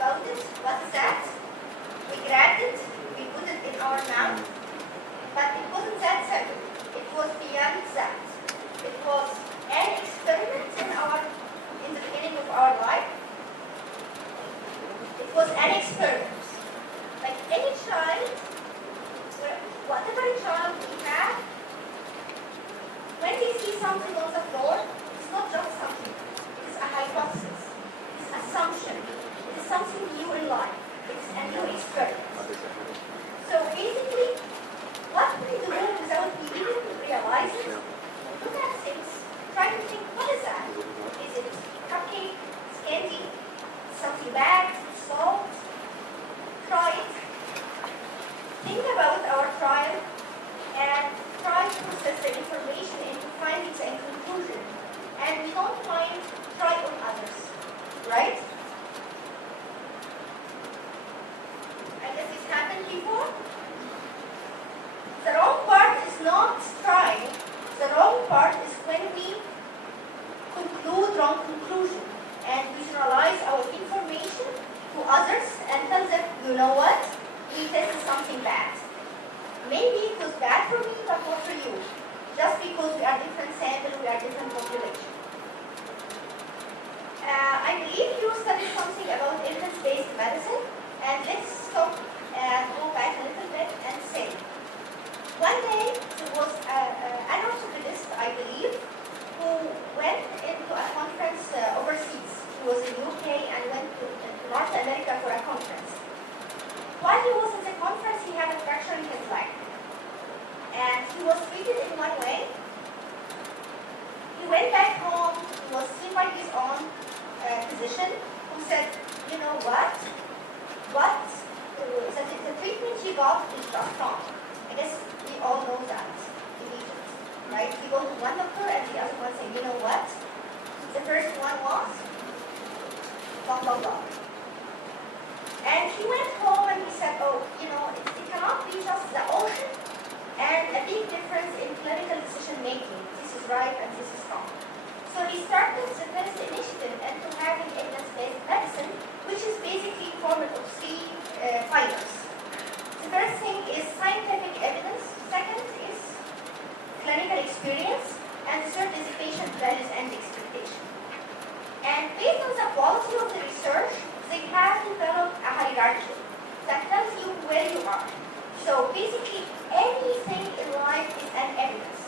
about it. What is that? We grabbed it, we put it in our mouth, but it wasn't that simple. It was beyond that. It was an experiment in the beginning of our life. It was an experiment. Like any child, whatever child we have, when they see something on the floor, it's not just something. It is a hypothesis. It is assumption. It is something new in life. It is a new experiment. So basically, what we do without we even realize it, look at things, try to think, what is that? Is it cupcake, candy, something bad, salt? Try it. Think about our trial and try to process the information into findings and conclusion. And we don't try on others, right? I guess it's happened before. The wrong part is not trying. The wrong part is when we conclude wrong conclusion and we generalize our information to others and tell them, you know what? We tested something bad. Maybe it was bad for me, but not for you. Just because we are different sample, we are different population. I believe you studied something about evidence-based medicine, and let's stop and go back a little bit and say, one day there was an orthopedist, I believe, who went into a conference overseas. He was in UK and went to North America for a conference. While he was at the conference, he had a fracture in his leg. And he was treated in one way. He went back home, he was seen by his own physician, who said, you know what? The treatment he got is just wrong. I guess we all know that in Egypt, right? We go to one doctor and the other one saying, you know what? The first one was blah, blah, blah. And he went home and he said, oh, you know, it cannot be just the ocean and a big difference in clinical decision making. This is right and this is wrong. So he started the first initiative into having evidence-based medicine, which is basically formed of three pillars. The first thing is scientific evidence, second is clinical experience, and the third is patient values and expectation. And based on the quality of the research, they have developed a hierarchy that tells you where you are. So basically, anything in life is an evidence.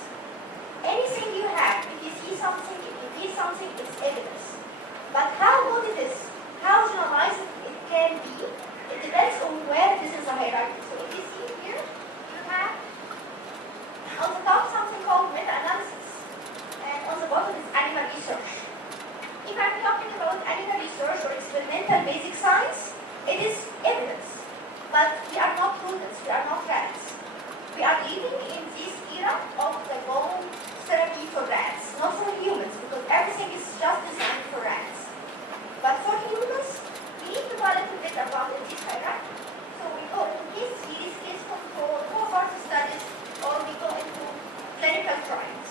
Anything you have, if you see something, if you feel something, it's evidence. But how good it is, how generalized it can be, it depends on where this is a hierarchy. So if you see here, you have on the top something called meta-analysis, and on the bottom is animal research. If I'm talking about animal research or experimental basic science, it is evidence. But we are not rodents, we are not rats. We are living in this era of the bone therapy for rats, not for humans, because everything is just designed for rats. But for humans, we need to know a little bit about this hierarchy. So we go into case series, case control, cohort studies, or we go into clinical trials.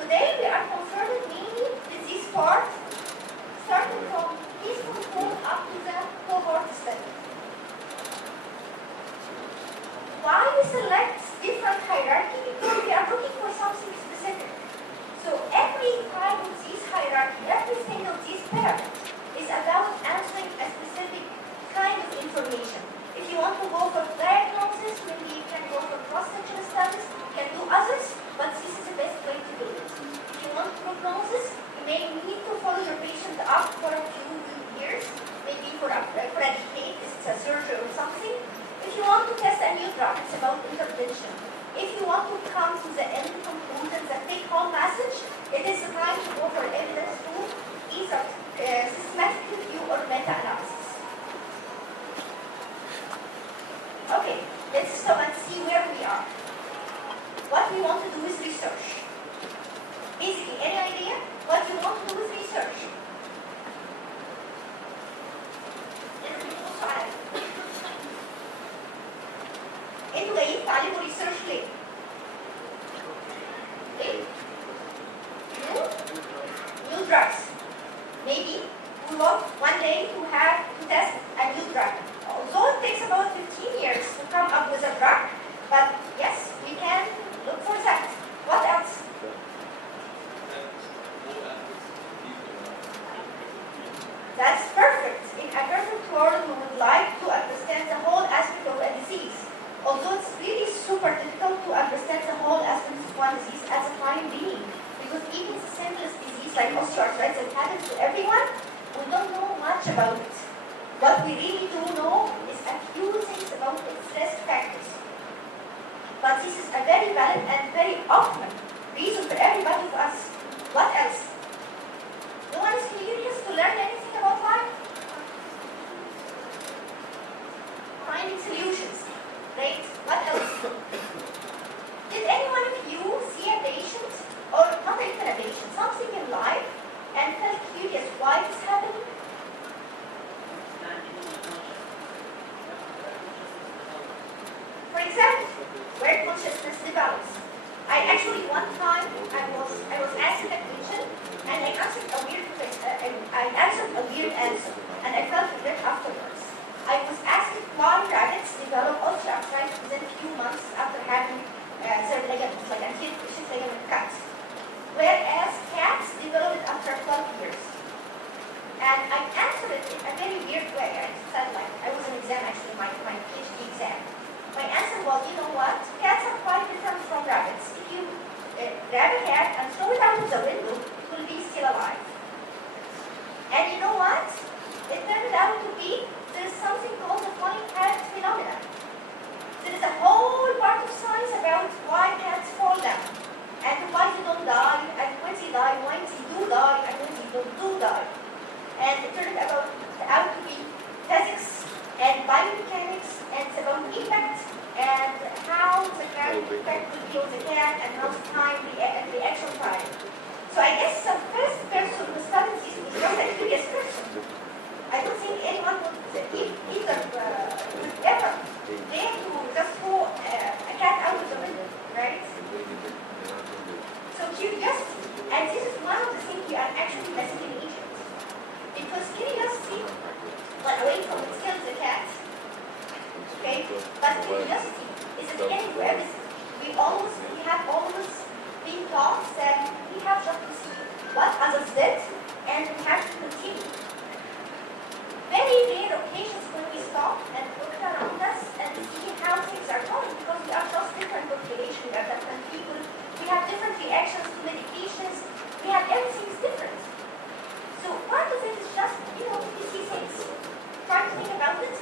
Today we are concerned mainly with this part, starting from case control up to the cohort study. Why we select different hierarchy? Because we are looking for something specific. So every type of this hierarchy, every single of these pyramids is about answering a specific kind of information. If you want to go for diagnosis, maybe you can go for cross-sectional studies, you can do others, but this is the best way to do it. If you want prognosis, you may need to follow your patient up for a few years, maybe for a decade, it's a surgery or something. If you want to test a new drug, it's about intervention. If you want to come to the end conclusion, the take-home message, it is the time to go for evidence to either systematic review or meta-analysis. Okay, let's stop and see where we are. What we want to do with research. Basically, any idea what you want to do with research? انتوا جايين تعلموا ريسيرش ليه؟ ليه؟ New drugs. Maybe we want one day to test a new we do know is a few things about its risk factors. But this is a very valid and very often reason for everybody of us. What else? No one is curious to learn anything about life? Finding solutions. Great. What else? Did any one of you see a patient, or not even a patient, something in life, and felt curious why it's happening? For example, where consciousness develops. I actually one time I was asked a question and I answered a weird answer and I felt regret afterwards. I was asked why rabbits develop osteoarthritis within a few months after having their ligaments, like anterior cruciate ligament cuts, whereas cats develop it after 12 years. And I answered it in a very weird way. I said, like, I was an exam actually, my PhD exam. My answer was, you know what? Cats are quite different from rabbits. If you grab a cat and throw it out of the window, it will be still alive. And you know what? It turned out to be, there's something called the funny cat phenomenon. There is a whole part of science about why cats fall down, and why they don't die, and when they die, when they do die, and when they don't die. And it turned out to be physics and biomechanics, and it's about impact and how the cat effect will be on the cat and how the time reaction time. So I guess the first person who studied this was just a curious person. I don't think anyone would either ever dare to just throw a cat out of the window, right? So curiosity, and this is one of the things we are actually missing in Egypt. Because curiosity, well, away from it kills the cat. Okay? But curiosity is the beginning to everything. We have always been taught that we have just to see what others did and we have to continue. Very rare occasions when we stop and look around us and see how things are going, because we are just different populations, we are different people, we have different reactions to medications, we have everything's different. So part of it is just, you see things, try to think about it,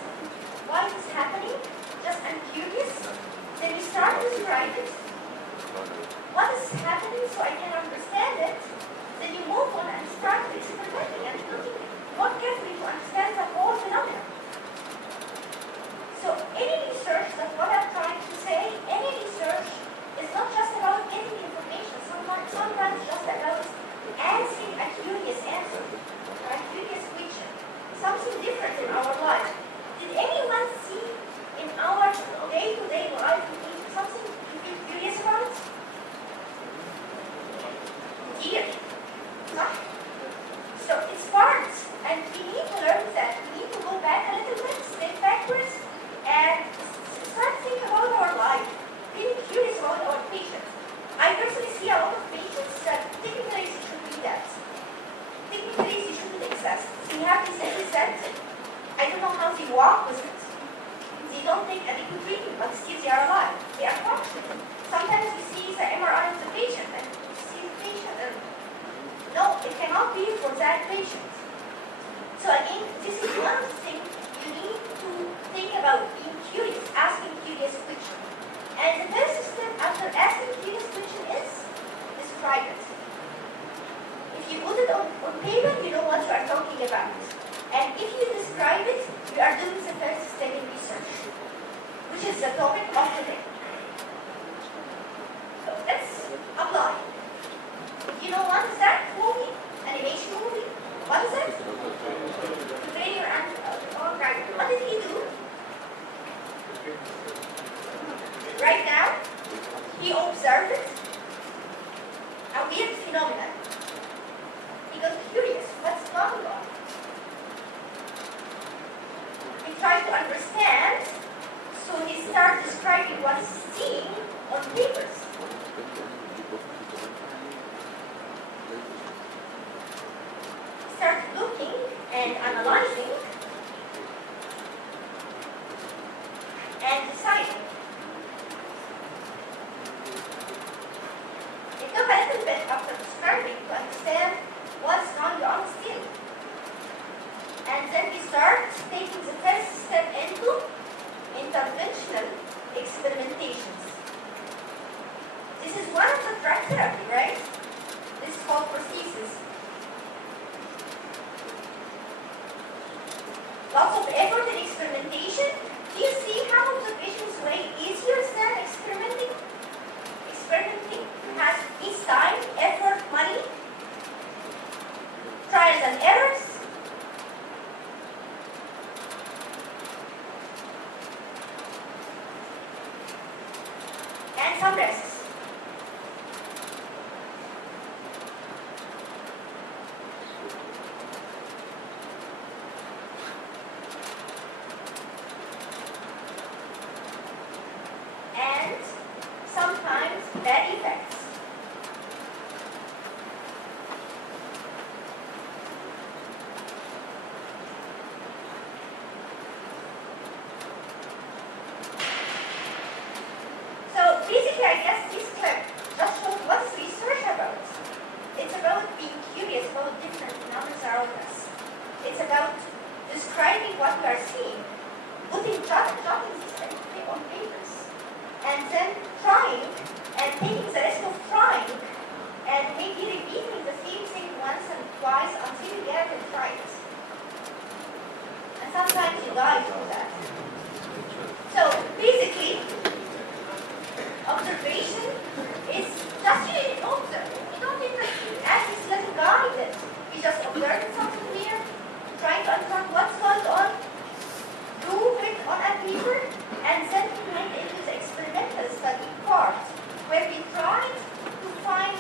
why is this happening, just I'm curious, then you start to describe it, what is happening so I can understand it, then you move on and start experimenting and looking more carefully to understand the whole phenomenon. So any research, that's what I'm trying to say, any research is not just about getting information, sometimes just about answering a curious answer, a curious question, something different in our life. Did anyone see in our day-to-day life something to be curious about? Here. So it's part, and we need to learn that. We need to go back a little bit, step backwards, and start thinking about our life, being curious about our patients. I personally see a lot of patients that technically they should be that. Technically they shouldn't exist. They have this reset. I don't know how they walk with it. They don't take adequate treatment, but still they are alive. They are functioning. Sometimes we see the MRI of the patient and we see the patient and no, it cannot be for that patient. So again, this is one of the things you need to think about, being curious, asking curious questions. And the first step after asking curious question is describe it. If you put it on paper, you know what you are talking about. And if you describe it, you are doing the first step in research, which is the topic of today. So let's apply. You know what is that movie? Animation movie? What is it? Trainer and alright. What did he do? Right now, he observed a weird phenomenon. He got curious. What's going on? He tried to understand, so he started describing what he's seeing on papers. Start looking and analyzing and deciding. It took a little bit after describing to understand what's going on still. And then we start taking the first effort in experimentation. Do you see how observation is way easier than experimenting? Experimenting has its time, effort, money, trials and errors. And some risks. And sometimes bad effects. So basically, I guess this clip just shows what is research about. It's about being curious about different phenomena around us. It's about describing what we are seeing, jotting this on papers, and then trying and taking the risk of trying and maybe repeating the same thing once and twice until you get it right. And sometimes you die from that. So basically, observation is just you observe. You don't even ask this little guy that you just observe something weird, trying to understand what's going on, prove it on a paper, and then we went into the experimental study part, where we tried to find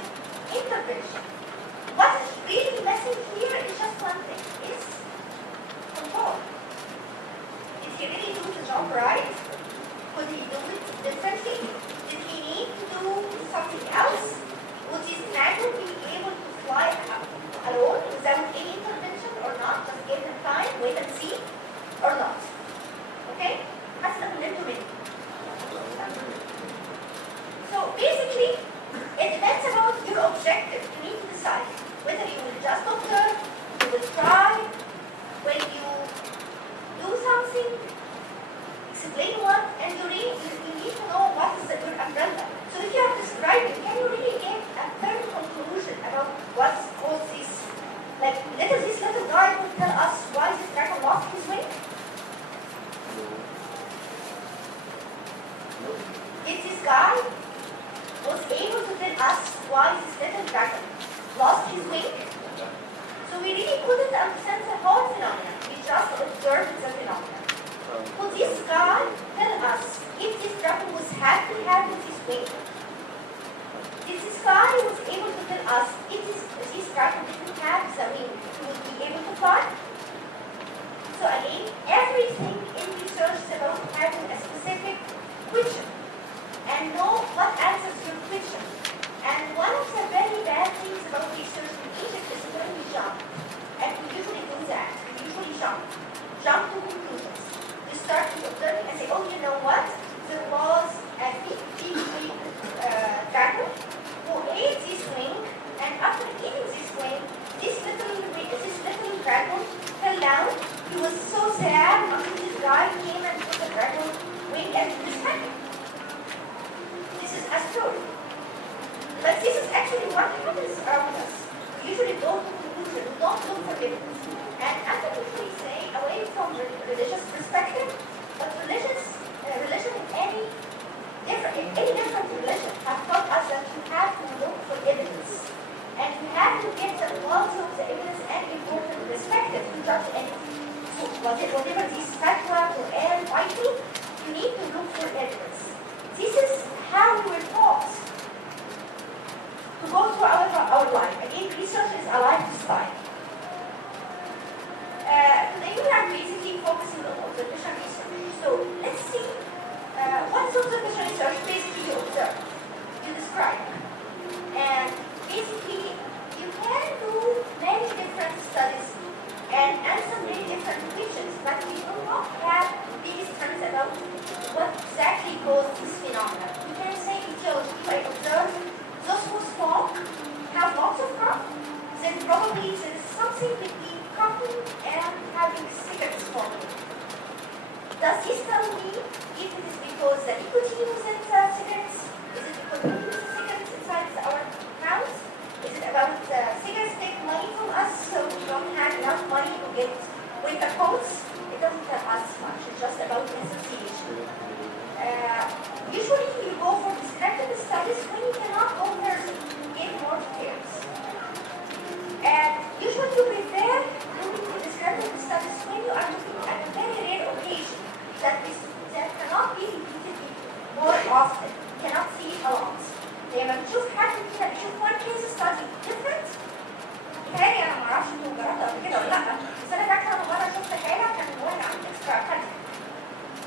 intervention. What is really missing here is just one thing, it's control. Did he really do the job right? Could he do it differently? Did he need to do something else? Would this magnet be able to fly alone without any intervention or not? Just give him time, wait and see, or not? Okay? That's not a little bit. So basically, it depends about your objective. You need to decide whether you will just observe, you will try, when you do something, explain what, and you need to know what is your umbrella. So if you are describing, can you really get a firm conclusion about what's all this? Like this little guy will tell us why this dragon lost his wing? If this guy was able to tell us why this little dragon lost his wing, so we really couldn't understand the whole phenomenon. We just observed the phenomenon. Could this guy tell us if this dragon was happy having his wing? If this guy was able to tell us if this dragon didn't have the wing, he would be able to fly? So again, everything in research is about having a specific question and know what answers your question. And one of the very bad things about research in Egypt is when we jump. And we usually do that. We usually jump to conclusions. You start with observing and say, oh, you know what? There was a big dragon who ate this wing, and after eating this wing, this little dragon fell down. He was so sad until this guy came and took the dragon wing and he was happy. This is a story. But this is actually what happens around us. We usually go to conclusion, we don't look for evidence. And I can usually say, away from the religious perspective, but religion in any different religion have taught us that you have to look for evidence. And you have to get the quality of the evidence and important perspective to judge anything. So whatever this fatwa, Quran, Bible, you need to look for evidence. This is how we were taught to go through our life. Again, research is a lifestyle. Today we are basically focusing on observation research. So let's see what is observation research. Basically, you observe, you describe, and basically you can do many different studies and answer many different questions, but we do not have these terms about what exactly caused this phenomenon. You can say in geology, I observed those who smoke have lots of crop, then probably there is something between coughing and having cigarette smoking. Does this tell me if it is because the nicotine was in the cigarettes? Is it because we use cigarettes inside our house? Is it about cigarettes take money from us so we don't have enough money to get winter coats? It doesn't tell us much. It's just about the association. Usually you go for descriptive studies when you cannot go there in more details. And usually you prefer doing the descriptive studies when you are looking at a very rare occasion that cannot be repeated more often. You cannot see it a lot. لما بتشوف حد كده بتشوف one case study different. تاني انا ما اعرفش انتوا جربتوا قبل كده ولا لا، بس انا فاكره انا مره شفت حاله كان واحد عنده اكسترا كارد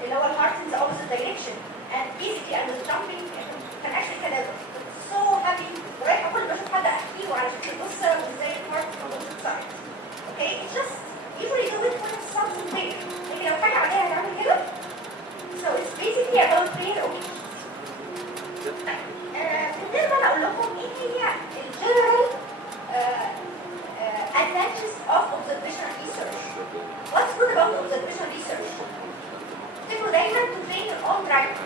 اللي هو الهارت in the opposite direction and basically I was jumping كان actually كده so happy ورايحه كل ما اشوف حد احكي له على شكل القصه وازاي الهارت on the opposite side. Okay, it's just usually do it when it's something big. لكن لو حاجه عاديه هنعمل كده. So it's basically about prayer. Okay. بالنسبه انا اقول لكم ايه هي الجنرال advantages of observational research. What's good about observational research? تقولوا دايما to train your own driver.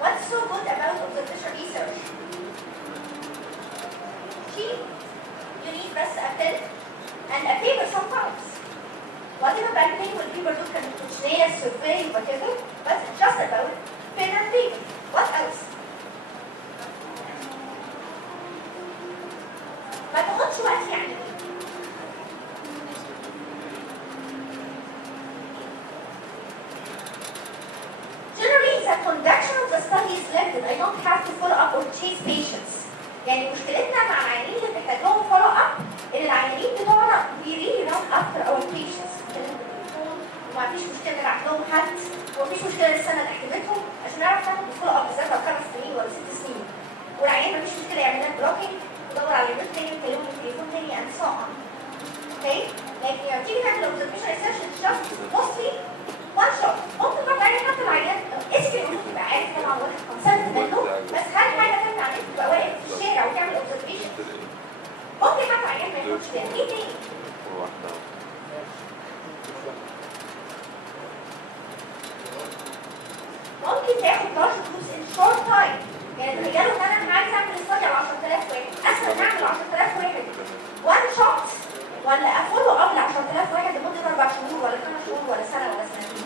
What's so good about observational research? Cheap. You need best a pen and a paper sometimes. Whatever bad thing will people do can be survey, whatever, but it's just about pen and paper. What else? ما تاخدش وقت يعني. Generally, the conduction of the study is limited. I don't have to follow up or chase patients. يعني مشكلتنا مع العيانين اللي بنحتاج لهم follow up ان العيانين بتوعنا we really run after our patients. وما فيش مشكله نبعت لهم حد ومفيش مشكله السنه اللي حكمتهم عشان نعرف ناخد follow up بالذات لو 5 سنين ولا 6 سنين. والعيان مفيش مشكله يعمل لك بلوكينج ودور على الريموت تاني وتكلمه في التليفون تاني and so on. Okay? لكن لما تيجي تعمل observation research it's just mostly one shot. ممكن برضه عيان حتى العيان اسمه المفروض يبقى عارف طبعا واخد كونسنت منه بس هل حاجه ثانيه عليك تبقى واقف في الشارع وتعمل observation؟ ممكن حتى عيان ما ياخدش بالك. ايه تاني؟ ممكن تاخد large groups in short time. يعني تخيلوا ان انا عايز اعمل استادي على 10,000 واحد، اسهل نعمل 10,000 واحد وان شوت ولا افولو اب ل 10,000 واحد لمده 4 شهور ولا 5 شهور ولا سنه ولا سنتين.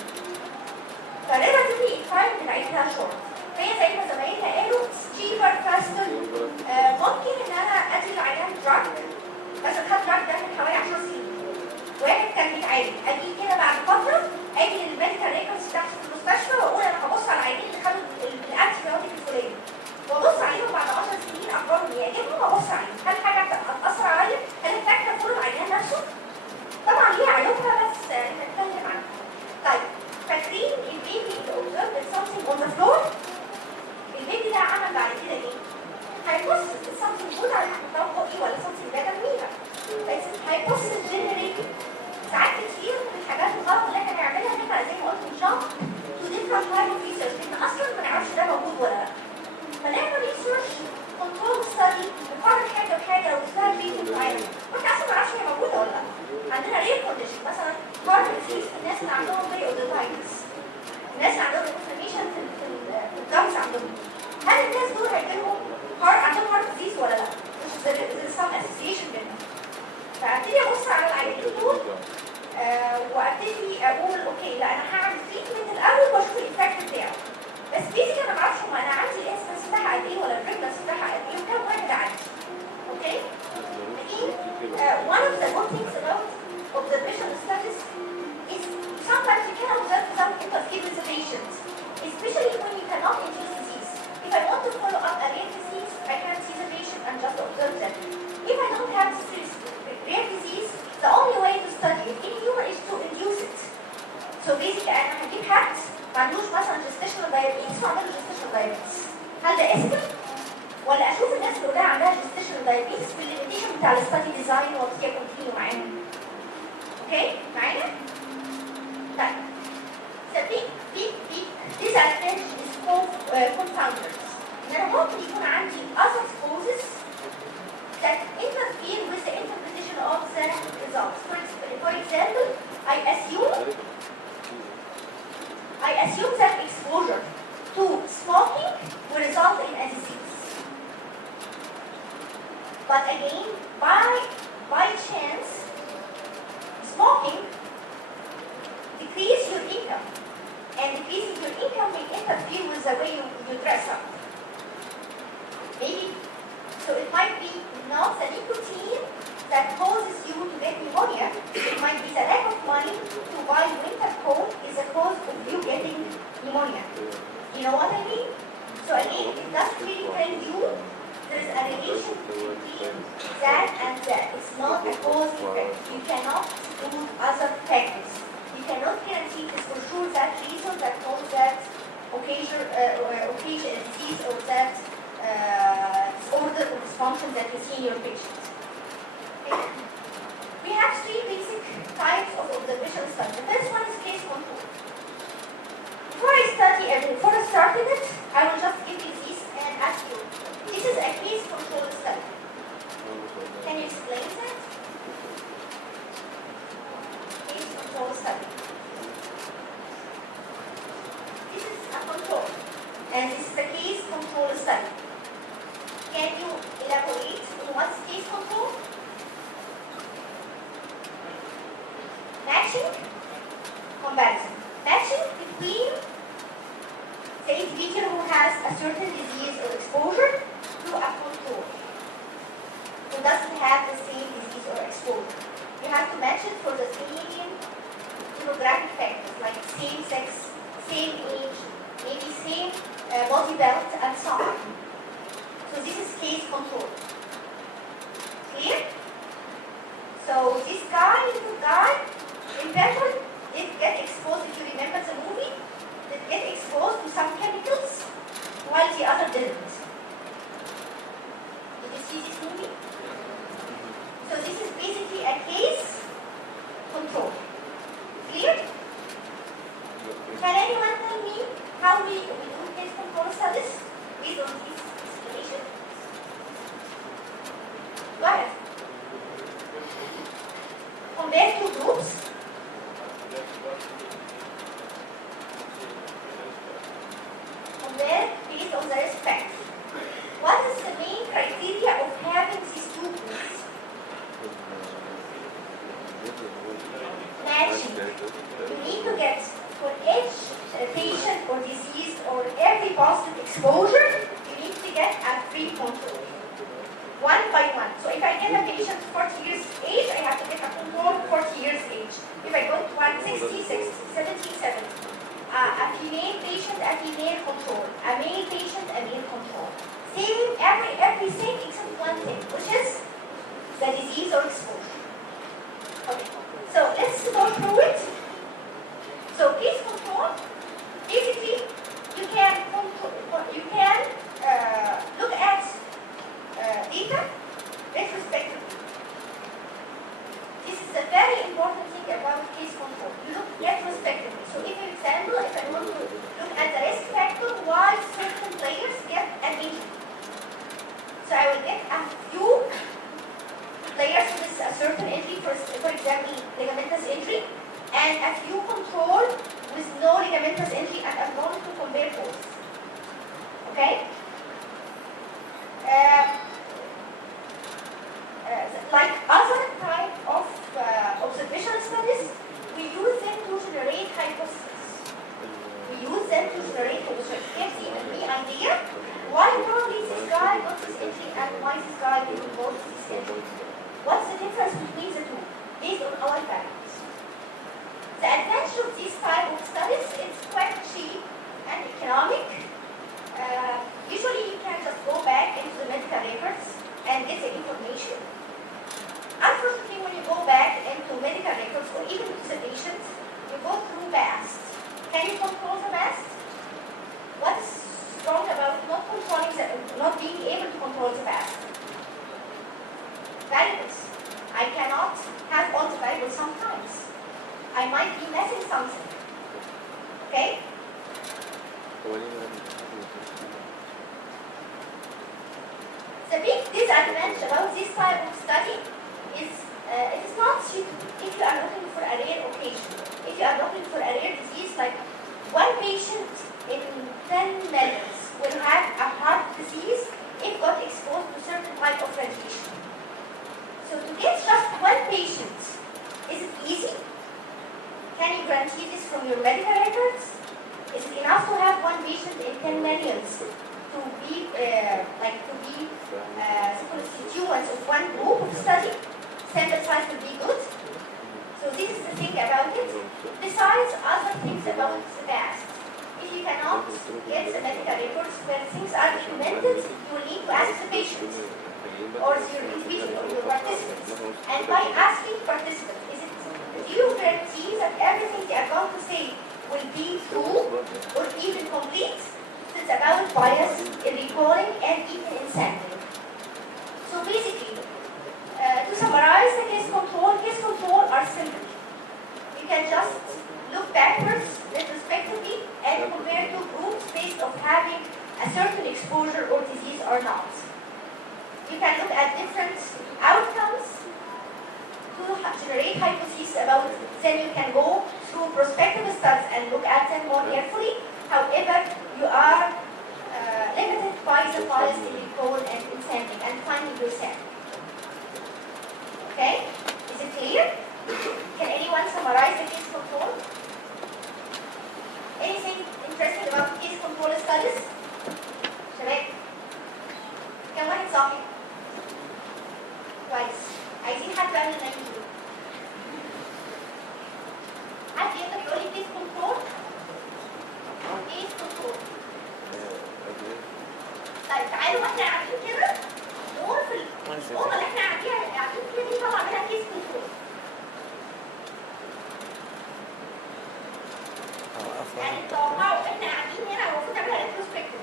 فريلاتيفلي التايم بتاعتها شورت. هي زي ما زمايلنا قالوا cheaper faster. ممكن ان انا ادي العيان دراج مثلا خد دراج ده من حوالي 10 سنين. واحد كان بيتعالج اجي كده بعد فتره اجي للميديكال ريكوردز بتاعتي في المستشفى واقول انا هبص على العيانين اللي خدوا الانتي بايوتيك الفلاني وابص عليهم بعد 10 سنين اخبارهم ايه؟ اجيبهم وابص عليهم هل حاجه هتاثر عليا؟ هل الفاكتور كل العيان نفسه؟ طبعا ليه عيوبها بس هنتكلم عنها. طيب فاكرين البيبي اللي observed something on the floor؟ البيبي ده عمل بعد كده ايه؟ هيبص something good على توقع ايه ولا something bad منها. بس هيبص generated ساعات كتير من الحاجات الغلط اللي احنا بنعملها ان احنا زي ما قلت نشاط to different type of research لان اصلا ما نعرفش ده موجود ولا لا. فنعمل ريسيرش كنترول ستادي نقارن حاجه بحاجه لو اسمها تريتمنت معين واحنا اصلا ما نعرفش هي موجوده ولا لا. عندنا رير كونديشن مثلا هارت ديزيز الناس اللي عندهم بري اوديتايتس الناس اللي عندهم انفلاميشن في الجمز عندهم هل الناس دول هيجيلهم عندهم هارت ديزيز ولا لا؟ مش there's some association بينهم. فابتدي ابص على العيانين دول وابتدي اقول اوكي لا انا هعمل تريتمنت الاول واشوف الايفكت بتاعه. بس بيزيكلي انا ما اعرفش هم انا عندي الانسنس بتاعها قد ايه ولا الريجنس بتاعها قد ايه وكم واحد عندي. اوكي؟ one of the good things about observational studies is sometimes you can observe without interfering with the patient, especially when you cannot induce disease. If I want to follow up a rare disease, I can see the patient and just observe them. If I don't have this rare disease, the only way to study it in human is to induce it. So basically انا هجيب حد ما عندوش مثلا gestational diabetes وعمله gestational diabetes. هل ده اسكت؟ ولا اشوف الناس اللي قدامها عندها gestational diabetes بالليميتيشن بتاع الستادي ديزاين وابتدي كونتينيو معانا. اوكي؟ معانا؟ طيب. The big disadvantage is confounders. ان انا ممكن يكون عندي other causes that interfere with the interpretation of the results. For example, I assume that exposure to smoking will result in a disease. But again, by chance, smoking decreases know what I mean? So again, it doesn't really bring you, there's a relation between that and that. It's not a cause effect. You cannot do other factors. You cannot guarantee this for sure that reason that caused that occasion disease or that disorder or dysfunction that you see in your patient. Okay. We have three basic types of observational study. The first one is case control. Before I start it, I will just give you this and ask you, this is a case control study. Can you explain that? Case control study. This is a control, and this is a case control study. Can you elaborate on what's case control? Matching, comparison. Matching between the individual who has a certain disease or exposure to a control who doesn't have the same disease or exposure. You have to match it for the same demographic factors like same sex, same age, maybe same body belt, and so on. So this is case control. Clear? So this little guy, remember, it get exposed, if you remember the movie, it get exposed to some chemicals while the other didn't. Did you see this movie? So this is basically a case control. Clear? Can anyone tell me how we do case control studies based on this explanation? Go ahead. Compare two groups. Compare based on the risk factor. What is the main criteria of having these two groups? Matching. You need to get for each patient or disease or every positive exposure, you need to get a free control. One by one. So if I get a patient 40 years age, I have to get a control 40 years age. If I go to one 60, 70, 70. A female patient, a female control. A male patient, a male control. Same everything except one thing, which is the disease or exposure. Okay. So let's go through it. So case control, basically you can look at data retrospectively. This is a very important thing about case control. You look retrospectively. So if, for example, if I want to look at the risk factor why certain players get an injury. So I will get a few players with a certain injury, for example, ligamentous injury, and a few control with no ligamentous injury, and I'm going to compare both. Okay? Like other type of observational studies, we use them to generate hypotheses. We use them to generate hypotheses. Gives you the idea why probably this guy got this injury and why this guy didn't go to this injury. What's the difference between the two based on our factors? The advantage of this type of studies is quite cheap and economic. Usually you can just go back into the medical records and get the information. Unfortunately, when you go back into medical records or even observations, you go through past. Can you control the past? What's wrong about not being able to control the past? Variables. I cannot have all the variables sometimes. I might be missing something. Okay? The big disadvantage about this type of study is it is not suitable if you are looking for a rare occasion. If you are looking for a rare disease, like one patient in 10 millions will have a heart disease if got exposed to certain type of radiation. So to get just one patient, is it easy? Can you guarantee this from your medical records? Is it enough to have one patient in 10 millions to be constituents of one group of study? Sample size will be good. So this is the thing about it. Besides other things about the past. If you cannot get the medical records where things are documented, you will need to ask the patient or your individual or your participants. And by asking participants, do you guarantee that everything they are going to say will be true or even complete? It's about bias in recalling and even in sampling. So basically, to summarize the case control are simple. You can just look backwards retrospectively and compare two groups based on having a certain exposure or disease or not. You can look at different outcomes to generate hypotheses about it. Then you can go through prospective studies and look at them more carefully. However, you are limited by the bias in recall and in sampling and finding your sample. Okay? Is it clear? Can anyone summarize the case control? Anything interesting about case control studies? شباب كم واحد صاحي؟ كويس. عايزين حد بقى من النايمين. حد يقدر يقول لي كيس كنترول؟ كيس كنترول. طيب تعالوا واحنا قاعدين كده نقول في الأوضة اللي احنا قاعدين فيها دي طلع منها كيس كنترول. يعني توقعوا احنا قاعدين هنا المفروض نعملها ريتروسبكتيف.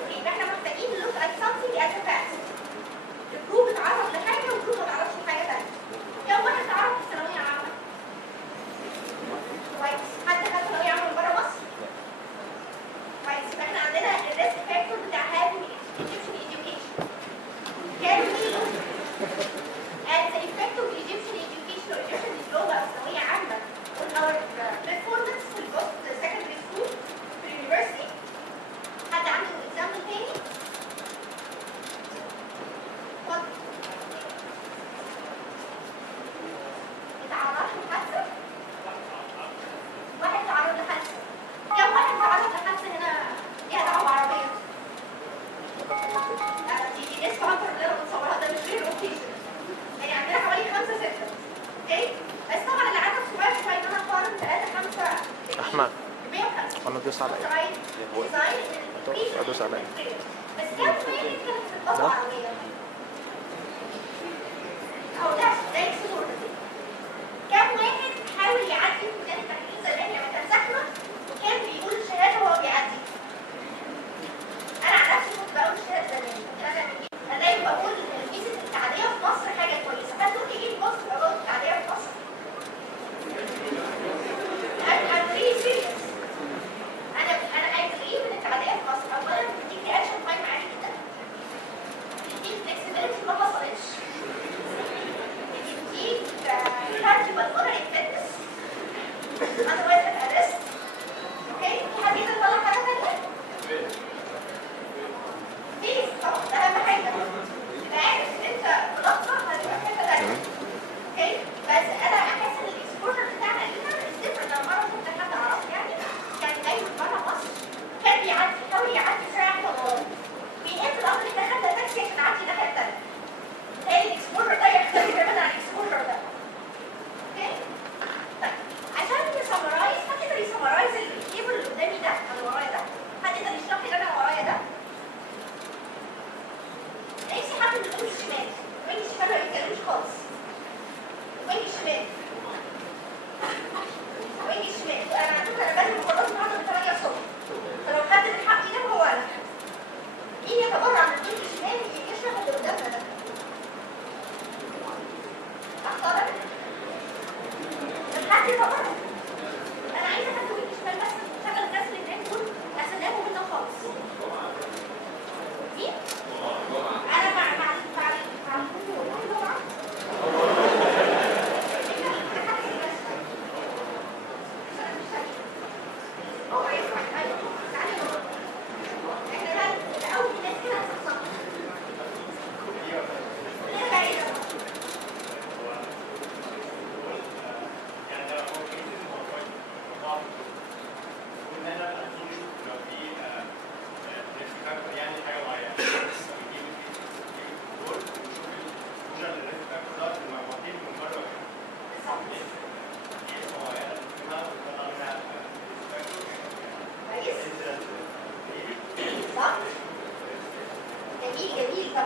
اوكي يبقى احنا محتاجين نلوك ات something as a fact. الجروب اتعرف لحاجه والجروب ما اتعرفش لحاجه ثانيه. كم واحد اتعرف في الثانويه عامه؟ كويس. حد خد ثانويه عامه من بره مصر؟ كويس. يبقى احنا عندنا الريسك فاكتور بتاع having Egyptian education. Can we look at the effect of Egyptian education or Egyptian diploma of ثانويه عامه on our performance في البوست secondary school في اليونيفرسيتي؟ حد عنده example تاني؟ اتعرض لحادثة؟ واحد تعرض لحادثة. كم واحد تعرض لحادثة هنا ليها دعوة بعربية؟ دي ناس فاكرة اللي انا بتصورها ده مش غير اوكيشن. يعني عندنا حوالي 5 6. اوكي؟ بس طبعا اللي عدد صغير شوية ان انا اقارن 3 5 احمد 105. انا ادوس على ايه؟ ادوس على ايه؟ بس كم واحد كانت في البطاقة العربية؟ أو ده يكسبور. كم واحد حاول يعدي في ميدان التحرير زمان لما كان زحمة وكان بيقول الشهادة وهو بيعدي؟ أنا عن نفسي كنت بقول الشهادة زمان. أنا دايما بقول ميزة التعدية في مصر حاجة كويسة. حد ممكن يجي في مصر يقول التعدية في مصر؟ I'm really serious. أنا I believe إن التعدية في مصر أولاً بتديك رياكشن تايم عالي جدا. بتديك flexibility ما حصلتش. بتديك cardiopulmonary fitness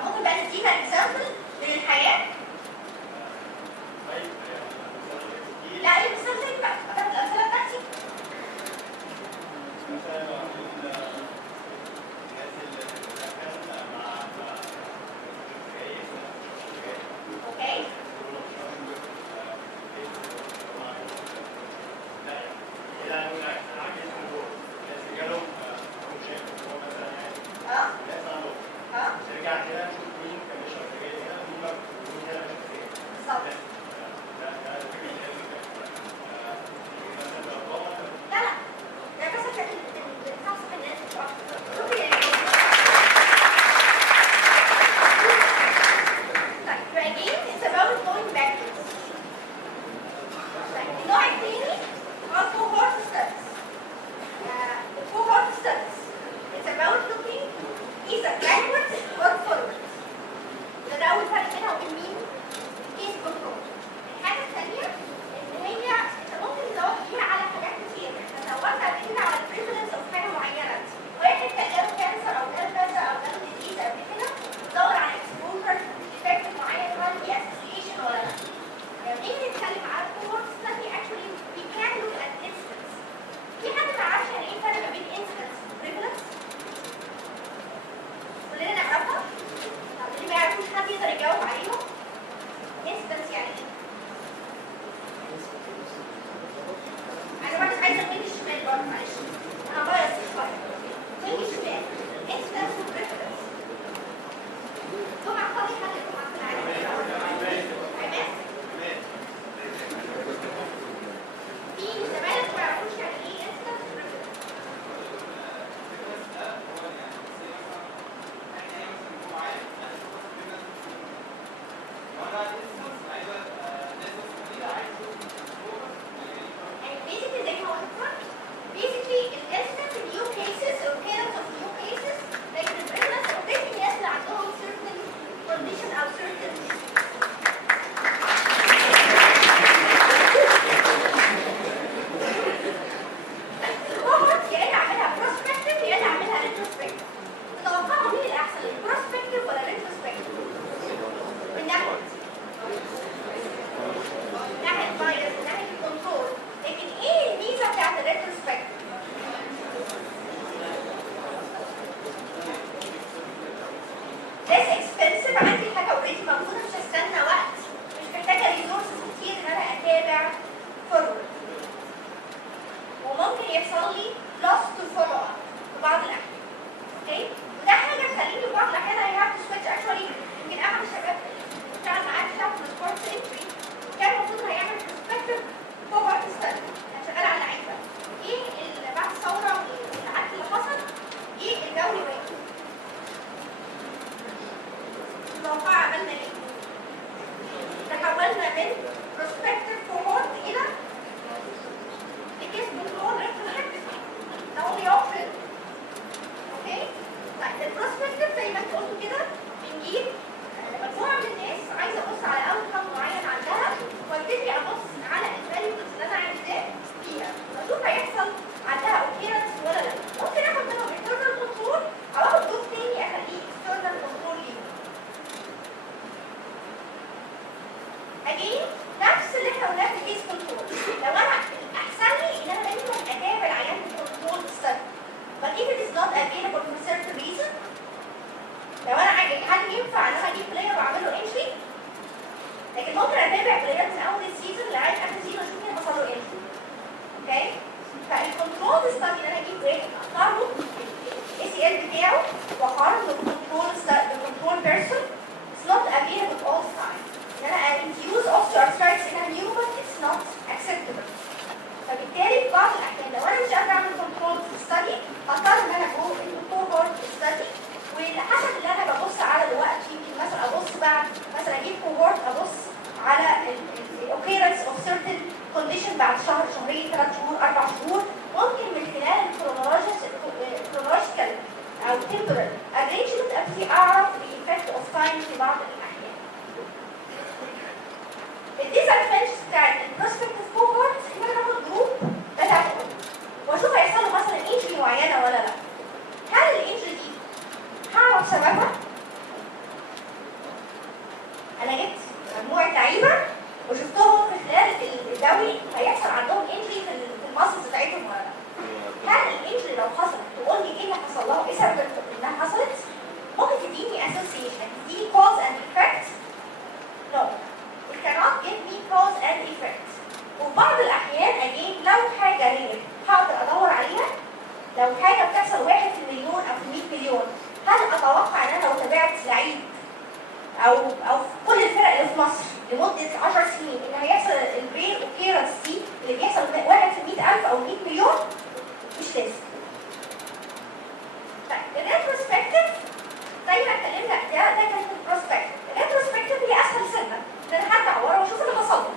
ممكن بقى نديها اكزامبل من الحياه. لا ايه مثال بقى انا الامثله بتاعتي. اوكي تحولنا من Prospective Cohort إلى Case Control Retrospective. ده only option. اوكي؟ طيب البروسبكتيف زي ما انت قلت كده بنجيب مجموعة من الناس عايزة أبص على outcome معين عندها وابتدي أبص على الفاليوز اللي أنا عايزاه فيها وأشوف هيحصل عندها occurrence ولا لا. ممكن آخد منهم internal control أو آخد جزء تاني أخليه external control ليه. Again نفس اللي احنا قلناه في الكيس كنترول. لو انا احسن لي ان انا دايما اتابع العيان في الكنترول ستادي. But if it is not available for certain reason لو انا هل ينفع ان انا اجيب بلاير واعمل له انتري؟ لكن ممكن اتابع بلاير من اول السيزون لغايه اخر السيزون اشوف مين حصل له انتري. اوكي؟ فالكنترول ستادي ان انا اجيب واحد اختار له الاي سي ال بتاعه واقارن بالكنترول بيرسون. It's not available all the time. ان انا induce osteoarthritis in a human it's not acceptable. فبالتالي في بعض الاحيان لو انا مش قادره اعمل كنترول ستادي هضطر ان انا اجو انتو كوهورت ستادي وحسب اللي انا ببص على الوقت يمكن مثلا ابص بعد مثلا اجيب كوهورت ابص على الاوكيرنس اوف سيرتن كونديشن بعد شهر شهرين 3 شهور 4 شهور ممكن من خلال الكرونولوجيكال او temporal arrangement ابتدي اعرف الايفكت اوف تايم في بعض الاحيان. الديزادفانتج بتاعت البروسبكتيف كوهورت ان انا باخد جروب بتاعهم واشوف هيحصل له مثلا انجري لو حصلت تقول لي ايه اللي حصل لها، ايه سبب انها حصلت؟ ممكن تديني association، تديني cause and effect. No, it cannot give me cause and effect. وبعض الأحيان again لو حاجة رير هقدر أدور عليها. لو حاجة بتحصل 1 في المليون أو في 100 مليون، هل أتوقع إن أنا لو تابعت لعيب أو في كل الفرق اللي في مصر لمدة 10 سنين إن هيحصل الرير اوكيرنس دي اللي بيحصل 1 في 100,000 أو 100 مليون؟ مش لازم. طيب الريتروسبكتيف زي ما اتكلمنا ده كان في البروسبكتيف. الريتروسبكتيف هي اسهل سنه ان انا هرجع ورا واشوف اللي حصل لي.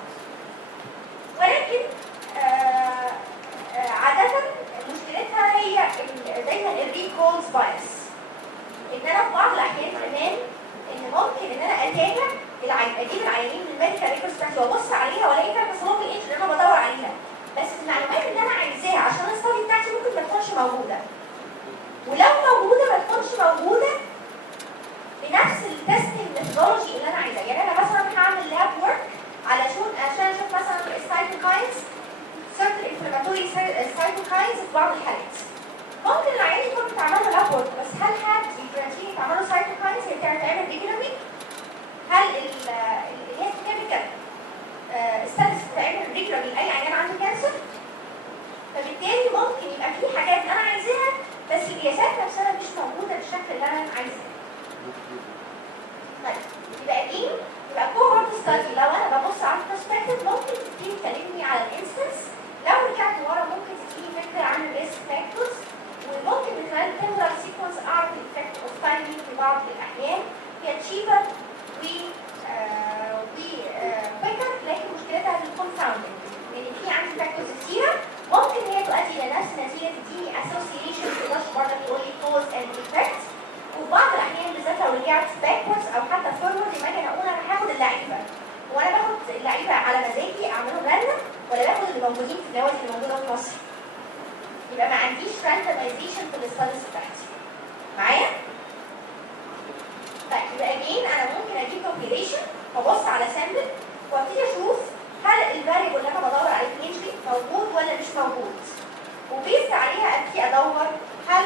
ولكن عاده مشكلتها هي دايما الريكولز بايس. ان انا في بعض الاحيان كمان ان ممكن ان انا اجيب العيانين من الميديكال ريتروسبكتيف وابص عليها والاقي فيها باثولوجي ايج اللي انا بدور عليها، بس المعلومات اللي انا عايزاها عشان الستادي بتاعتي ممكن ما تكونش موجوده. ولو موجوده ما تكونش موجوده بنفس التستنج ميثودولوجي اللي انا عايزاه. يعني انا مثلا هعمل لاب ورك عشان اشوف مثلا السايتوكاينز، certain inflammatory cytokines في بعض الحالات. ممكن العيان يكون بيتعمل له لاب ورك، بس هل البروتين يتعمل له سايتوكاينز هي بتتعمل ريجولارلي؟ هل اللي هي كيميكال ستاتس بتتعمل ريجولارلي لاي عيان عنده كانسر؟ فبالتالي ممكن يبقى في حاجات انا عايزاها بس القياسات نفسها مش موجوده بالشكل اللي انا عايزاه. طيب يبقى كوهورت ستادي لو انا ببص على البروسبكتيف ممكن تبتدي تكلمني على الانستنس. لو رجعت ورا ممكن تديني فكره عن الريسك فاكتورز، وممكن من خلال التمبرال سيكونس اعرف الافكت اوف تايمينج في بعض الاحيان هي تشيبر و كويكر، لكن مشكلتها هتكون فاوندنج لان في عندي فاكتورز كتيره ممكن هي تؤدي الى نفس النتيجه، تديني اسوسيشن ما تقدرش برضه تقول لي كوز اند افكت. وفي بعض الاحيان بالذات لو رجعت باكوردز او حتى فورورد لما اجي اقول انا هاخد اللعيبه وانا باخد اللعيبه على مزاجي اعملهم راندوم ولا باخد اللي موجودين في النوادي اللي موجوده في مصر، يبقى ما عنديش راندمايزيشن في الستاديز بتاعتي. معايا؟ طيب يبقى اجين انا ممكن اجيب كومبيليشن وابص على سامبل وابتدي اشوف هل الفاريبل اللي انا بدور عليه انجري موجود ولا مش موجود، وبيز عليها ابتدي ادور هل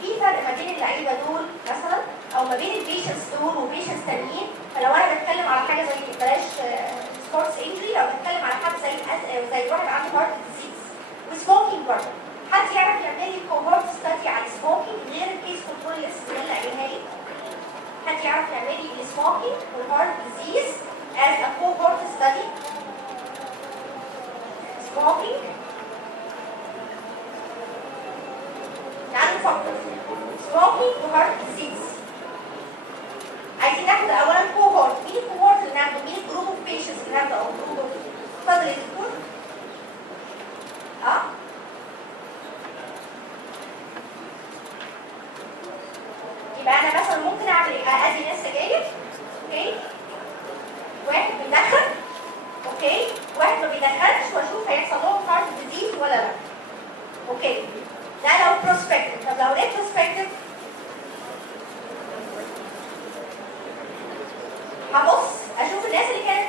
في فرق ما بين اللعيبه دول مثلا او ما بين البيشنتس دول وبيشنتس تانيين. فلو انا بتكلم على حاجه زي بلاش سبورتس انجري، لو بتكلم على حد زي واحد عنده هارت ديزيز وسموكينج برضه، حد يعرف يعمل لي كوهورت ستادي على السموكينج غير الكيس كنترول لسه اللي قايلها لي؟ حد يعرف يعمل لي السموكينج والهارت ديزيز as a cohort study؟ smoking. تعالوا نفكر. smoking وهارت ديزيز. عايزين ناخد اولا كوهورت. مين الكوهورت اللي ناخده؟ مين الجروب اوف بيشنتس اللي ناخده او جروب اوف؟ اتفضل يا دكتور. يبقى انا مثلا ممكن اعمل ايه؟ ادي ناس سجاير، اوكي؟ واحد بيدخن، اوكي؟ واحد ما بيدخنش واشوف هيحصل لهم هارت ديزيز ولا لا. اوكي؟ ده لو بروسبكتيف. طب لو ريتروسبكتيف هبص اشوف الناس اللي كانت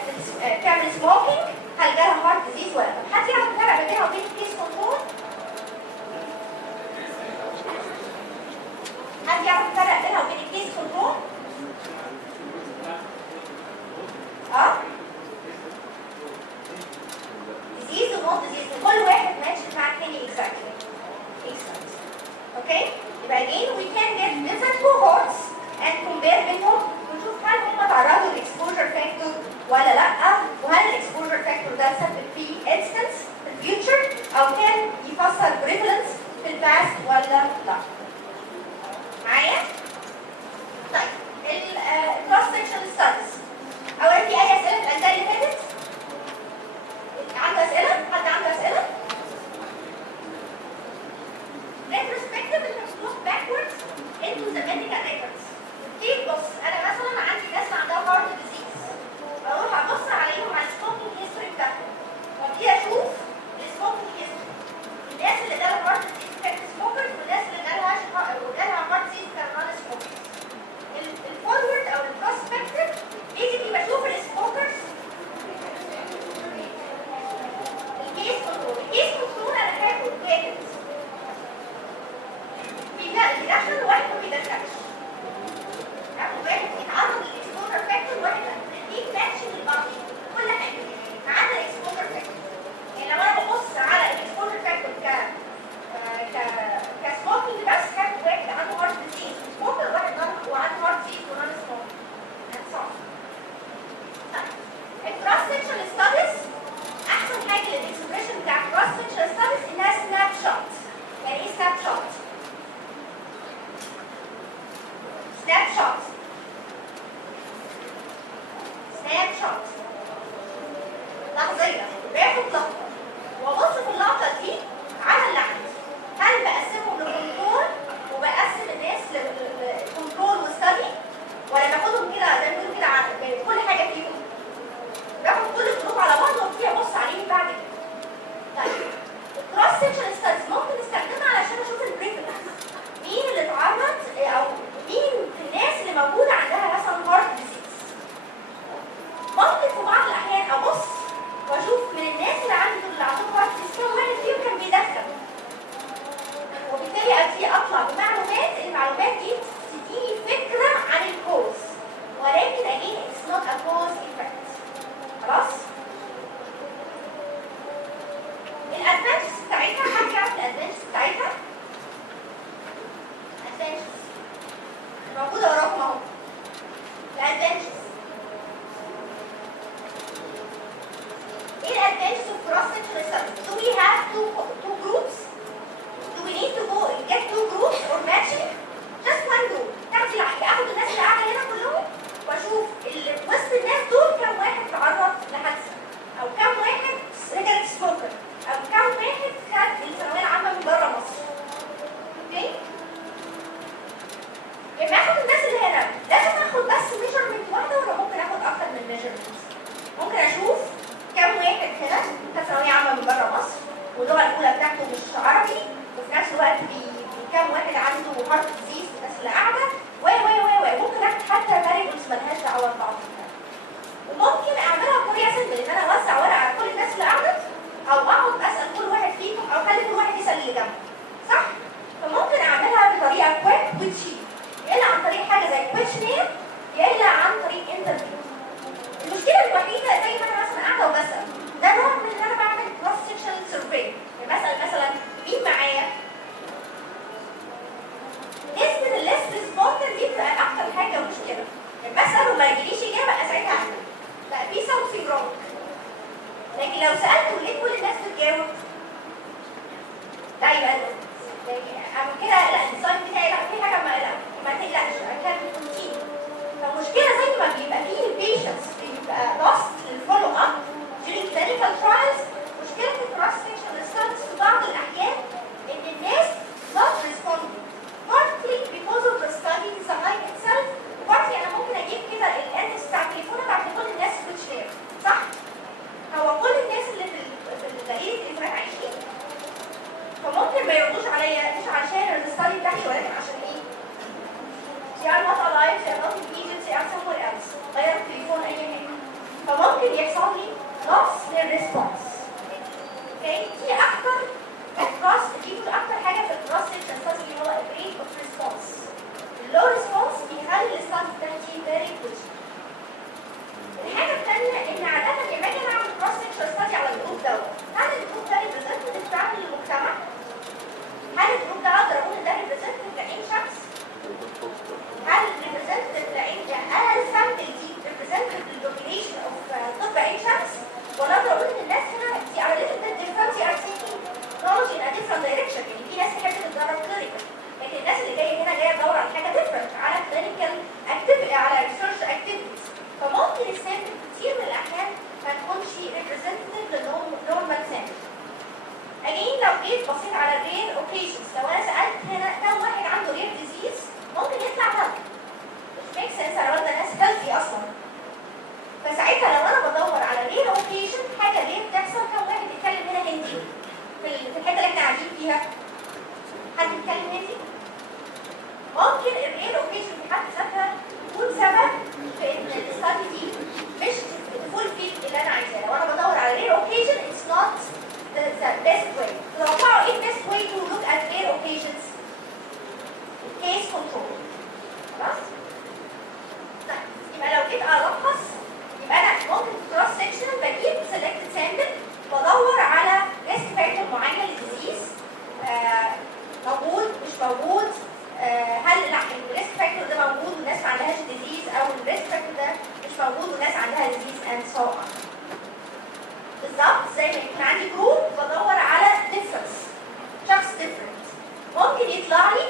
بتعمل سموكينج هل جالها هارت ديزيز ولا لا. طب حد يعرف الفرق ما بينها وبين الكيس كنترول؟ حد يعرف الفرق بينها وبين الكيس كنترول؟ ديزيز ونوت ديزيز، وكل واحد ماتش مع الثاني اكزاكتلي. اوكي؟ يبقى again we can get different cohorts and compare بينهم ونشوف هل هم تعرضوا للاكسبوجر فاكتور ولا لا، وهل الاكسبوجر فاكتور ده سبب في انستنس في الفيوتشر او كان يفسر بريفلنس في الباست ولا لا. معايا؟ طيب الكروس-سكشنال ستاديز. اولا في اي اسئله في الاجزاء اللي فاتت؟ عنده اسئله؟ حد عنده اسئله؟ retrospective is look backwards into the medical records. تيجي تبص انا مثلا عندي ناس عندها هارت ديزيز، اروح ابص عليهم على السموكينج هيستوري بتاعهم وابتدي اشوف السموكينج هيستوري. الناس اللي جالها هارت ديزيز كانت سموكرز والناس اللي جالها هارت ديزيز كانوا نون سموكرز. الفورورد او البروسبكتيف بيجي بشوف السموكرز. الكيس كنترول انا هاخد واحد عشان الواحد ما بيدخلش. واحد يتعرض للاكسبوجر فاكتور واحد لا. الاثنين ماتشنج لبعض كل حاجه ما عدا الاكسبوجر فاكتور. يعني لو انا ببص على الاكسبوجر فاكتور كسموكينج بس كان واحد عنده هارت ديزيز سموكر واحد وعنده هارت ديزيز ونون سموكر. الكروس سكشن ستاديز احسن حاجه للاكسبريشن بتاع الكروس سكشن ستاديز انها سناب شوت. يعني ايه سناب شوت؟ سناب شوت لحظيه باخد لقطه وابص في اللقطه دي على اللي عندي. هل بقسمهم لكنترول وبقسم الناس لكنترول وستادي، ولا باخدهم كده زي ما بيقولوا كده كل حاجه فيهم؟ باخد كل الجروب على بعض وابتدي ابص عليهم بعد كده. طيب الكروس سكشن ستاديز ممكن نستخدمها علشان اشوف البريفلنس، مين اللي اتعرض او مين في الناس اللي موجوده عندها مثلا هارت ديزيز. ممكن في بعض الاحيان ابص واشوف من الناس اللي عندهم هارت ديزيز كم واحد فيهم كان بيدخن، وبالتالي ابتدي اطلع بمعلومات. المعلومات دي تديني فكره عن الكوز، ولكن again it's not a cause effect. خلاص؟ الادفانتجز بتاعتها هرجع للادفانتجز بتاعتها. advantages موجوده وراكم اهو. الادفانتجز ايه الادفانتجز of cross sectional studies؟ Do we have two groups? Do we need to go get two groups or matching? Just one group. اخد الناس اللي قاعده هنا كلهم واشوف وسط الناس دول كم واحد تعرض لحادثه، او كم واحد رجل سموكر، او كم واحد خد الثانويه العامه من بره مصر. اوكي؟ يبقى اخد الناس اللي هنا لازم اخد بس ميجرمنت واحده، ولا ممكن اخد اكتر من ميجرمنت؟ ممكن اشوف كم واحد هنا خد ثانويه عامه من بره مصر واللغه الاولى بتاعته مش عربي، وفي نفس الوقت كم واحد عنده هارت ديزيز الناس اللي قاعده ممكن اخد حتى فاريبلز مالهاش دعوه ببعض. وممكن اعملها بطريقه سهله ان انا اوزع ورقه على كل الناس اللي قاعده، او اقعد اسال كل واحد فيهم، او اخلي كل واحد يسال اللي جنبه. صح؟ فممكن اعملها بطريقه كويك وتشيل، يا الا عن طريق حاجه زي كويشنير، يا الا عن طريق انترفيو. المشكله الوحيده زي ما انا مثلا قاعده وبسال، ده نوع من ان انا بعمل كروس سكشن سيرفي. بسال مثلا مين معايا؟ نسبة الليست ريسبوندر دي بتبقى أكتر حاجة مشكلة. بسأل وما يجيليش إجابة ساعتها أعمل لا في something wrong. لكن لو سألت ولقيت كل الناس بتجاوب لا يبقى أعمل كده لا الديزاين بتاعي لا في حاجة ما تقلقش كان روتين. فالمشكلة زي ما بيبقى فيه البيشنتس بيبقى lost للفولو أب during clinical trials، مشكلة الكروس سكشن ستاديز في بعض الأحيان إن الناس not responding. partly because of the study design itself، partly انا ممكن اجيب كده الاندكس بتاع التليفون ابعت لكل الناس سويتش لير. صح؟ هو كل الناس اللي في بقيه التليفونات عايشين، فممكن ما يردوش عليا مش عشان الستادي بتاعتي، ولكن عشان ايه؟ they are not alive, they are not in Egypt, they are somewhere else. غير التليفون اي حاجه، فممكن يحصل لي loss للريسبونس. اوكي؟ دي اكتر اكتر حاجه في الكروس سكشن ستادي اللي هو الريت اوف ريسبونس. اللو ريسبونس بيخلي الستادي بتاعتي فيري كويس. الحاجه الثانيه ان عاده لما اجي اعمل كروس سكشن ستادي على الجروب دوت، هل الجروب ده ريبريزنتيف فعلا للمجتمع؟ هل الجروب ده اقدر اقول ان ده ريبريزنتيف لعين شخص؟ هل ريبريزنتيف لعين هل السامبل دي ريبريزنتيف للبوبيليشن اوف طب عين شخص؟ ولا اقدر اقول ان الناس هنا موجود، هل الريسك فاكتور ده موجود والناس ما عندهاش ديزيز، او الريسك فاكتور ده مش موجود والناس عندها ديزيز اند سو اون. بالظبط زي ما يكون عندي جروب بدور على ديفرنس، شخص ديفرنت، ممكن يطلع لي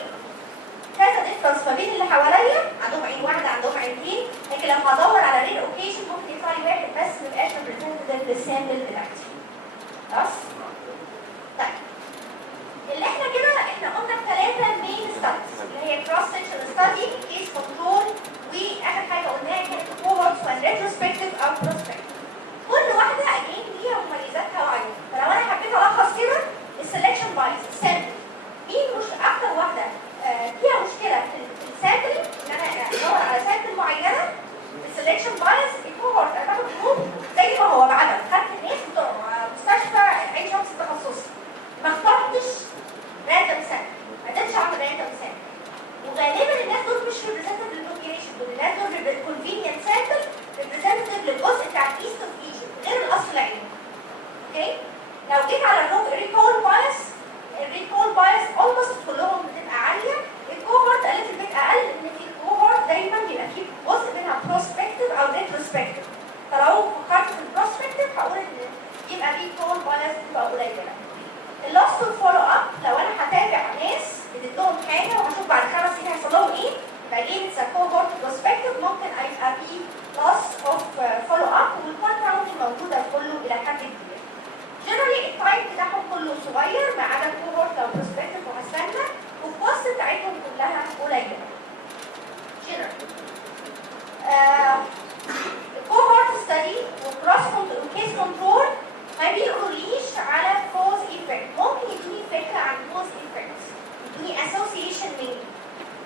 كذا ديفرنس ما بين اللي حواليا، عندهم عين واحده عندهم عينتين، لكن لما هدور على رير اوكيشن ممكن يطلع لي واحد بس ما يبقاش ريبريزنتيف للسامبل بتاعتي. خلاص؟ طيب اللي احنا كده قلنا ثلاثه مين ستاديز اللي هي كروس سكشن ستادي، كيس كنترول، واخر حاجه قلناها كانت كوهورت وريتروسبكتيف او بروسبكتيف. كل واحده اجين ليها مميزاتها وعيوبها، فلو انا حبيت الخص كده السلكشن بايس السامبل مين مش اكتر واحده فيها مشكله في السامبل، ان انا ادور على سامبل معينه. السلكشن بايس الكوهورت انا باخد جروب زي ما هو بعدد، خدت الناس بتوع مستشفى عين شمس تخصصي، ما اخترتش راندوم سامبل، ما قدرتش اعمل راندوم سامبل، وغالبا الناس دول مش ريبريزنتيف للبوبيوليشن، دول الناس دول كونفينينت سامبل ريبريزنتيف للجزء بتاع الايست اوف ايجيبت غير الاصل العلمي. اوكي؟ لو جيت على الريكول بايس، الريكول بايس اولموست كلهم بتبقى عاليه، الكوهورت قلت البيت اقل، لان في الكوهورت دايما بيبقى فيه جزء منها بروسبكتيف او ريتروسبكتيف، فلو فكرت في البروسبكتيف هقول ان يبقى ريكول بايس بتبقى قليله. اللوست فولو اب، لو انا هتابع ناس اديت لهم حاجه وهشوف بعد 5 سنين هيحصل لهم ايه، يبقى اجين اتس كوهورت بروسبكتيف، ممكن يبقى فيه loss of follow up والكونتراوند موجوده كله الى حد كبير. جنرالي التايم بتاعهم كله صغير ما عدا الكوهورت او بروسبكتيف وهستنى، والكوست بتاعتهم كلها قليله. جنرالي الكوهورت ستادي وكروس وكيس كنترول ما بيقولوليش على كوز ايفكت، ممكن يدوني فكره عن كوز ايفكت، يدوني اسوسيشن مني،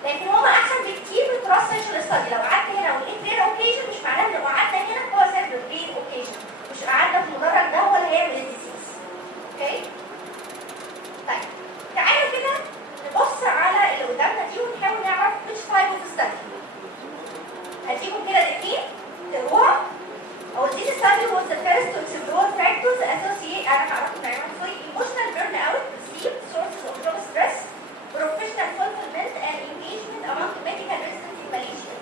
لكن هما احسن بكتير من كروس سيكشن ستادي. لو قعدت هنا ولقيت رير اوكيشن مش معناه ان لو قعدنا هنا هو سبب رير اوكيشن، مش قعدنا في المدرج ده هو اللي هيعمل الديزيز. اوكي؟ طيب تعالوا كده نبص على اللي قدامنا دي ونحاول نعرف which type of study. هديكم كده دقيقتين تقروها. أو this study was the first to explore factors associated emotional burnout, sleep, sources of job stress, professional fulfillment and engagement among medical residents in Malaysia.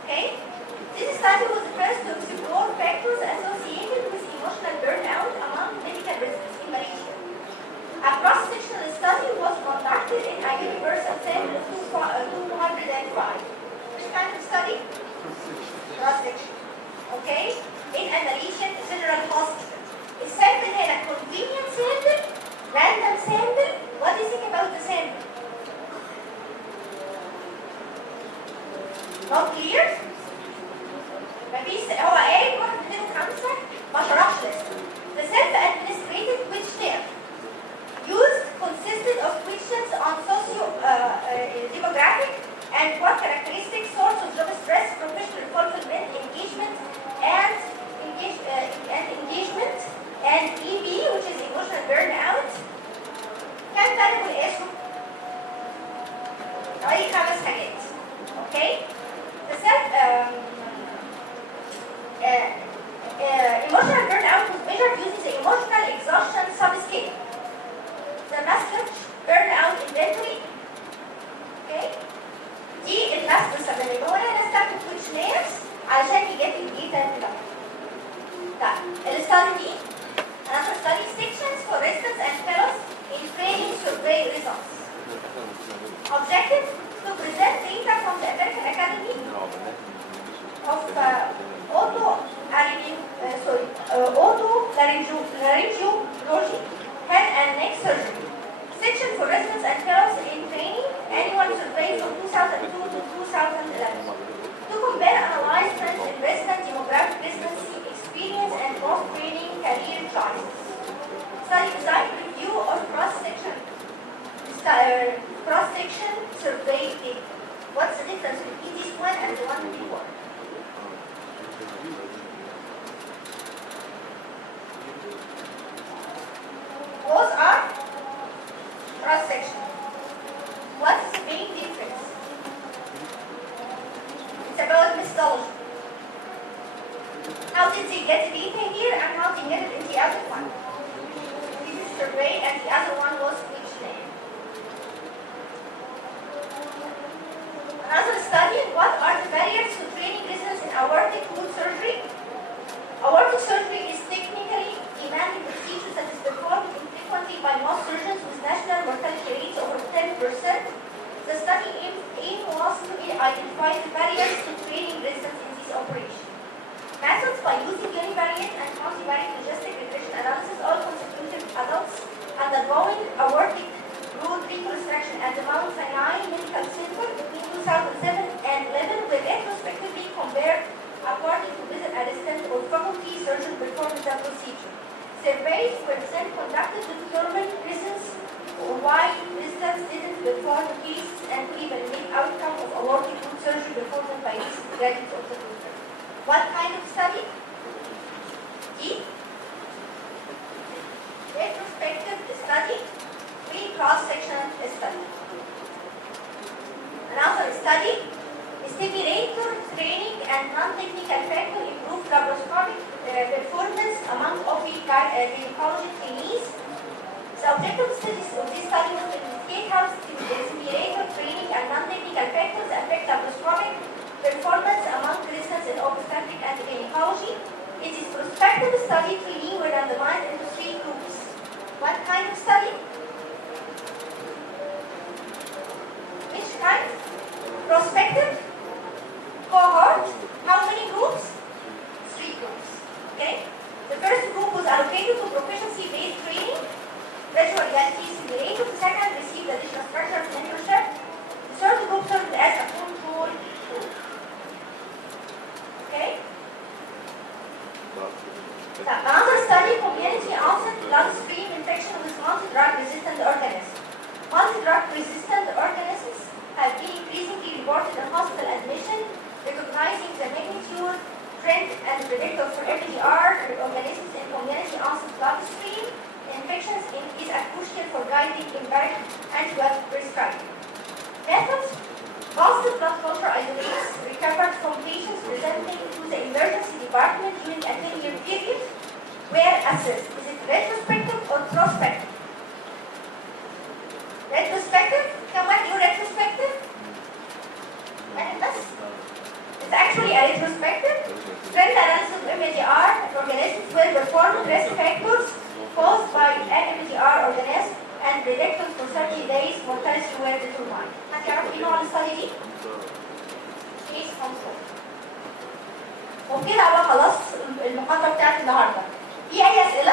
Okay? This study was the first to explore factors associated with emotional burnout among medical residents in Malaysia. A cross-sectional study was conducted in a universal sample of 205. Which kind of study? Cross-section. Okay? In a Malaysian general hospital. السامبل هنا convenient sample, random sample. What do you think about the sample? Not clear? مفيش، هو قايل 1 2 5 ما شرحش لسه. The self-administrated questionnaire used consisted of questions on socio-demographic and work characteristics, source of job stress, professional fulfillment, engagement, and EB, which is emotional burnout. كان variable اسمه أي 5 حاجات. Okay? The emotional burnout was measured using the emotional exhaustion subscale, the Maslach burnout inventory. Okay? دي الناس بيستخدموها، هو انا استخدم questionnaires علشان يجيب لي الداتا بتاعتها. طيب الستادي دي another study sections for residents and fellows in training survey results. Objective to present data from the American Academy of Otolaryngology, head and neck surgery. Section for residents and fellows in training, annual survey from 2002 to 2011. To compare and analyze trends in resident demographic residency experience and post-training career choices. Study design review of cross-section survey data. What's the difference between this one and the one before? Both are cross-section. What's the main difference? It's about methodology. How did they get data here and how they get it in the other one? This is survey and the other one was questionnaire. identifies the barriers to training resistance in this operation. Methods by using univariate and multivariate logistic regression analysis all constituted adults undergoing aortic root reconstruction at the Mount Sinai Medical Center between 2007 and 11 were retrospectively compared according to visit assistant or faculty surgeon performing the procedure. Surveys were then conducted to determine reasons why resistance didn't perform the cases and even make outcome of aortic root surgery performed by these graduates of the program. What kind of study? E. Retrospective study. Cross-sectional study. Another study, stimulator training and non-technical factor improved laparoscopic performance among gynecology trainees. The objective studies of this study was to investigate how stimulator training and non-technical factors affect laparoscopic performance among residents in obstetric and gynecology. It is prospective study trainees were randomized into 3 groups. What kind of study? Which kind? Prospective? Cohort? How many groups? 3 groups. Okay? The first group was allocated to proficiency-based training, virtual reality simulator. The second received additional structured mentorship. The third group served as a control group. Okay? Another study, community onset bloodstream infection with multi-drug resistant organisms. Multi-drug resistant organisms have been increasingly reported in hospital admission, recognizing the magnitude, trend, and predictor for FDR organisms in community onset bloodstream infections is a crucial for guiding empiric antibiotic prescribing. Methods: positive blood culture isolates recovered from patients presenting to the emergency department during a 10-year period were assessed. Is it retrospective or prospective? Retrospective? Come on, you retrospective? It's actually a retrospective. Trend analysis of MDR organisms were performed risk factors caused by an MDR organism and predicted for 30 days mortality were determined. هتعرفوا ايه نوع الستادي دي؟ كيس كنترول. وبكده بقى خلاص المحاضرة بتاعت النهارده. في أي أسئلة؟